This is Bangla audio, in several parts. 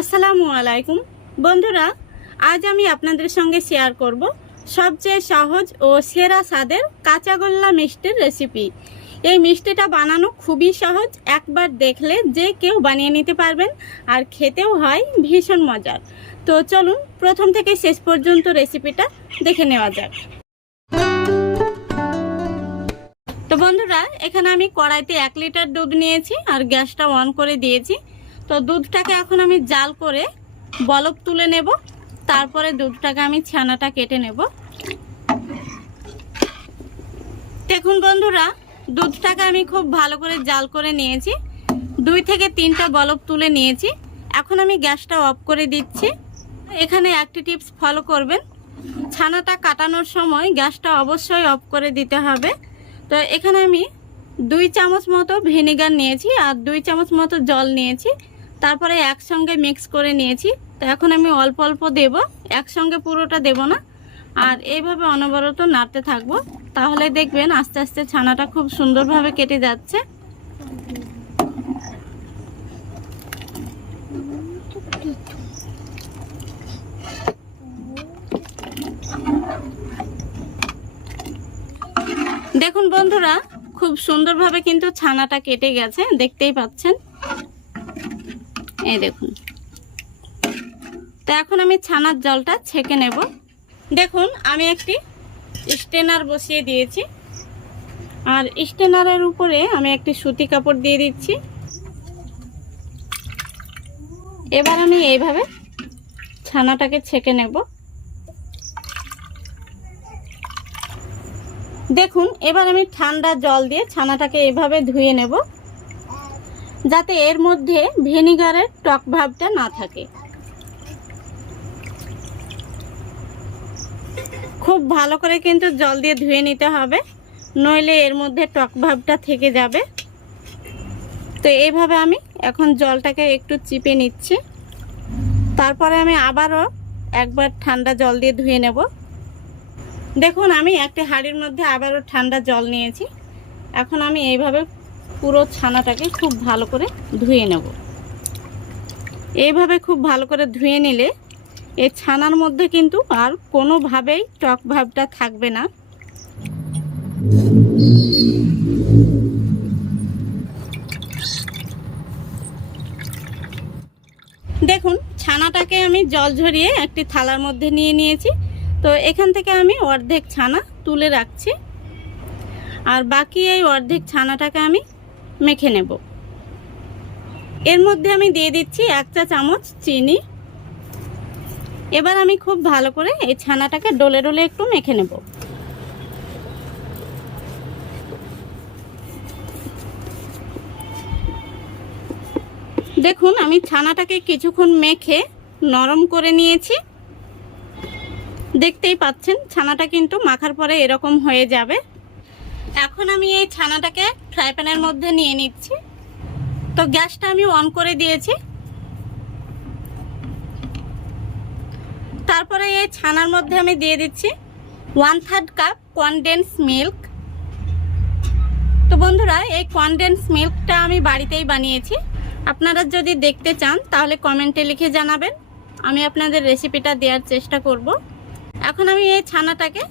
আসসালামু আলাইকুম বন্ধুরা, আজ আমি আপনাদের সঙ্গে শেয়ার করব সবচেয়ে সহজ ও সেরা স্বাদের কাঁচাগোল্লা মিষ্টির রেসিপি। এই মিষ্টিটা বানানো খুবই সহজ, একবার দেখলে যে কেউ বানিয়ে নিতে পারবেন আর খেতেও হয় ভীষণ মজার। তো চলুন প্রথম থেকে শেষ পর্যন্ত রেসিপিটা দেখে নেওয়া যাক। তো বন্ধুরা, এখানে আমি কড়াইতে 1 লিটার দুধ নিয়েছি আর গ্যাসটা অন করে দিয়েছি। তো দুধটাকে এখন আমি জাল করে বলক তুলে নেব, তারপরে দুধটাকে আমি ছানাটা কেটে নেব। দেখুন বন্ধুরা, দুধটাকে আমি খুব ভালো করে জাল করে নিয়েছি, 2 থেকে 3টা বলক তুলে নিয়েছি। এখন আমি গ্যাসটা অফ করে দিচ্ছি। এখানে একটি টিপস ফলো করবেন, ছানাটা কাটানোর সময় গ্যাসটা অবশ্যই অফ করে দিতে হবে। তো এখানে আমি 2 চামচ মতো ভিনেগার নিয়েছি আর 2 চামচ মতো জল নিয়েছি, তারপরে একসঙ্গে মিক্স করে নিয়েছি। তো এখন আমি অল্প অল্প দেব, একসঙ্গে পুরোটা দেব না। আর এইভাবে অনবরত নাড়তে থাকবো, তাহলে দেখবেন আস্তে আস্তে ছানাটা খুব সুন্দরভাবে কেটে যাচ্ছে। দেখুন বন্ধুরা, খুব সুন্দরভাবে কিন্তু ছানাটা কেটে গেছে, দেখতেই পাচ্ছেন। এই দেখুন। তো এখন আমি ছানার জলটা ছেঁকে নেব। দেখুন, আমি একটি স্ট্রেনার বসিয়ে দিয়েছি আর স্ট্রেনারের উপরে আমি একটি সুতি কাপড় দিয়ে দিচ্ছি। এবার আমি এইভাবে ছানাটাকে ছেঁকে নেব। দেখুন, এবার আমি ঠান্ডা জল দিয়ে ছানাটাকে এভাবে ধুয়ে নেব, যাতে এর মধ্যে ভিনেগারের টক ভাবটা না থাকে। খুব ভালো করে কিন্তু জল দিয়ে ধুয়ে নিতে হবে, নইলে এর মধ্যে টক ভাবটা থেকে যাবে। তো এইভাবে আমি এখন জলটাকে একটু চিপে নিচ্ছি, তারপরে আমি আবারও একবার ঠান্ডা জল দিয়ে ধুয়ে নেব। দেখুন, আমি একটি হাঁড়ির মধ্যে আবারও ঠান্ডা জল নিয়েছি। এখন আমি এইভাবে পুরো ছানাটাকে খুব ভালো করে ধুয়ে নেব। এইভাবে খুব ভালো করে ধুয়ে নিলে এই ছানার মধ্যে কিন্তু আর কোনোভাবেই টক ভাবটা থাকবে না। দেখুন, ছানাটাকে আমি জল ঝরিয়ে একটি থালার মধ্যে নিয়ে নিয়েছি। তো এখান থেকে আমি অর্ধেক ছানা তুলে রাখছি আর বাকি এই অর্ধেক ছানাটাকে আমি মেখে নেব। এর মধ্যে আমি দিয়ে দিচ্ছি 1 চা চামচ চিনি। এবার আমি খুব ভালো করে এই ছানাটাকে ডলে ডলে একটু মেখে নেব। দেখুন, আমি ছানাটাকে কিছুক্ষণ মেখে নরম করে নিয়েছি। দেখতেই পাচ্ছেন ছানাটা কিন্তু মাখার পরে এরকম হয়ে যাবে। এখন আমি এই ছানাটাকে ফ্রাই প্যানের মধ্যে নিয়ে নিচ্ছি। তো গ্যাসটা আমি অন করে দিয়েছি। তারপরে এই ছানার মধ্যে আমি দিয়ে দিচ্ছি 1/3 কাপ কনডেন্স মিল্ক। তো বন্ধুরা, এই কনডেন্স মিল্কটা আমি বাড়িতেই বানিয়েছি। আপনারা যদি দেখতে চান তাহলে কমেন্টে লিখে জানাবেন, আমি আপনাদের রেসিপিটা দেওয়ার চেষ্টা করব। এখন আমি এই ছানাটাকে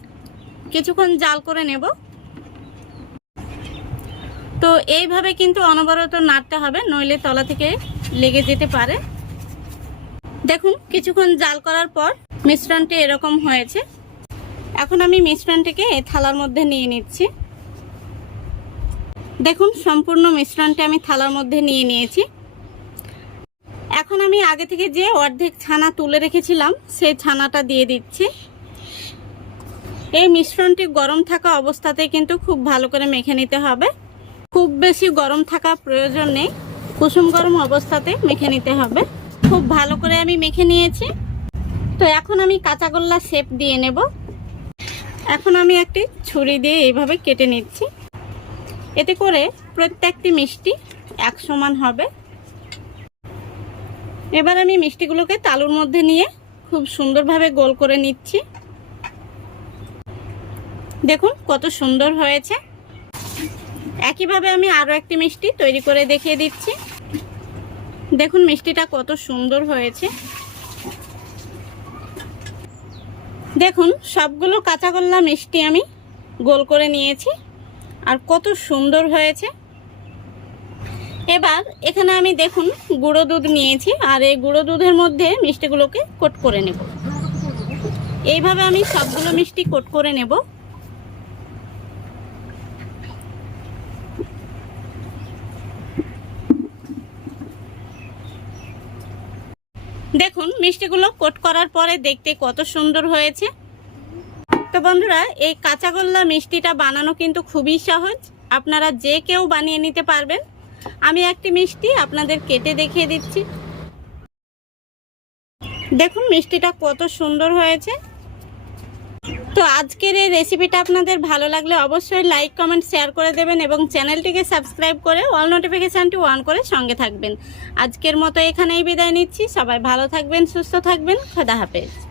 কিছুক্ষণ জাল করে নেব। তো এইভাবে কিন্তু অনবরত নাড়তে হবে, নইলে তলা থেকে লেগে যেতে পারে। দেখুন, কিছুক্ষণ জাল করার পর মিশ্রণটি এরকম হয়েছে। এখন আমি মিশ্রণটিকে এই থালার মধ্যে নিয়ে নিচ্ছি। দেখুন, সম্পূর্ণ মিশ্রণটি আমি থালার মধ্যে নিয়ে নিয়েছি। এখন আমি আগে থেকে যে অর্ধেক ছানা তুলে রেখেছিলাম সেই ছানাটা দিয়ে দিচ্ছি। এই মিশ্রণটি গরম থাকা অবস্থাতে কিন্তু খুব ভালো করে মেখে নিতে হবে, খুব বেশি গরম থাকা প্রয়োজন নেই, কুসুম গরম অবস্থাতে মেখে নিতে হবে। খুব ভালো করে আমি মেখে নিয়েছি। তো এখন আমি কাঁচাগোল্লা শেপ দিয়ে নেব। এখন আমি একটি ছুরি দিয়ে এইভাবে কেটে নিচ্ছি, এতে করে প্রত্যেকটি মিষ্টি এক সমান হবে। এবার আমি মিষ্টিগুলোকে তালুর মধ্যে নিয়ে খুব সুন্দরভাবে গোল করে নিচ্ছি। দেখুন কত সুন্দর হয়েছে। একইভাবে আমি আরও একটি মিষ্টি তৈরি করে দেখিয়ে দিচ্ছি। দেখুন মিষ্টিটা কত সুন্দর হয়েছে। দেখুন সবগুলো কাঁচাগোল্লা মিষ্টি আমি গোল করে নিয়েছি আর কত সুন্দর হয়েছে। এবার এখানে আমি দেখুন গুঁড়ো দুধ নিয়েছি আর এই গুঁড়ো দুধের মধ্যে মিষ্টিগুলোকে কোট করে নেব। এইভাবে আমি সবগুলো মিষ্টি কোট করে নেব। দেখুন মিষ্টিগুলো কোট করার পরে দেখতে কত সুন্দর হয়েছে। তো বন্ধুরা এই কাঁচাগোল্লা মিষ্টিটা বানানো কিন্তু খুবই সহজ, আপনারা যে কেউ বানিয়ে নিতে পারবেন। আমি একটি মিষ্টি আপনাদের কেটে দেখিয়ে দিচ্ছি। দেখুন মিষ্টিটা কত সুন্দর হয়েছে। তো আজকের এই রেসিপিটা আপনাদের ভালো লাগলে অবশ্যই লাইক কমেন্ট শেয়ার করে দেবেন এবং চ্যানেলটিকে সাবস্ক্রাইব করে অল নোটিফিকেশানটি অন করে সঙ্গে থাকবেন। আজকের মতো এখানেই বিদায় নিচ্ছি। সবাই ভালো থাকবেন, সুস্থ থাকবেন। খোদা হাফেজ।